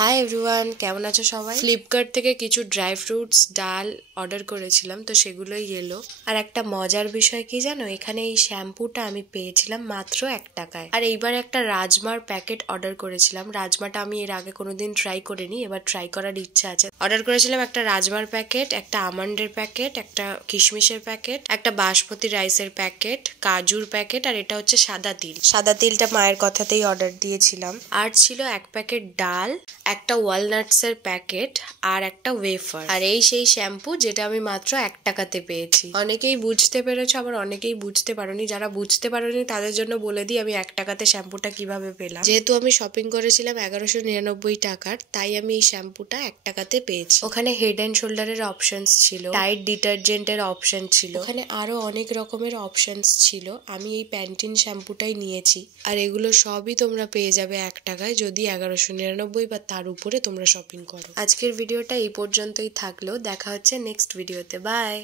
Hi everyone, কেমন আছো সবাই? ফ্লিপকার্ট থেকে কিছু ড্রাই ফ্রুটস ডাল অর্ডার করেছিলাম, তো সেগুলোই এলো। আর একটা মজার বিষয় কি জানো, এখানে এই শ্যাম্পুটা আমি পেয়েছিলাম মাত্র 1 টাকায়। আর এইবার একটা রাজমার প্যাকেট অর্ডার করেছিলাম। রাজমাটা আমি এর আগে কোনোদিন ট্রাই করিনি, এবার ট্রাই করার ইচ্ছা আছে। অর্ডার করেছিলাম একটা রাজমার প্যাকেট, একটা আমন্ডের প্যাকেট, একটা কিশমিশের প্যাকেট, একটা বাসমতি রাইসের প্যাকেট, কাজুর প্যাকেট, আর এটা হচ্ছে সাদা তিল। সাদা তিলটা মায়ের কথাতেই অর্ডার দিয়েছিলাম। আর ছিল 1 প্যাকেট ডাল, একটা ওয়ালনাটস এর প্যাকেট, আর একটা ওয়েফার। আর এই সেই শ্যাম্পু যেটা আমি মাত্র 1 টাকাতে পেয়েছি। অনেকেই বুঝতে পেরেছো, আবার অনেকেই বুঝতে পারোনি। যারা বুঝতে পারোনি তাদের জন্য বলে দিই আমি 1 টাকাতে শ্যাম্পুটা কিভাবে পেলাম। যেহেতু আমি শপিং করেছিলাম 1199 টাকার, তাই আমি এই শ্যাম্পুটা 1 টাকাতে পেয়েছি। ওখানে হেড অ্যান্ড শোল্ডারের অপশনস ছিল, টাইড ডিটারজেন্টের অপশন ছিল, ওখানে আরো অনেক রকমের অপশনস ছিল। আমি এই প্যান্টিন শ্যাম্পুটাই নিয়েছি। আর এগুলো সবই তোমরা পেয়ে যাবে 1 টাকায়, যদি 1199 বা তার উপরে তোমরা শপিং করো। আজকের ভিডিওটা এই পর্যন্তই থাকলো, দেখা হচ্ছে নেক্সট ভিডিওতে। বাই।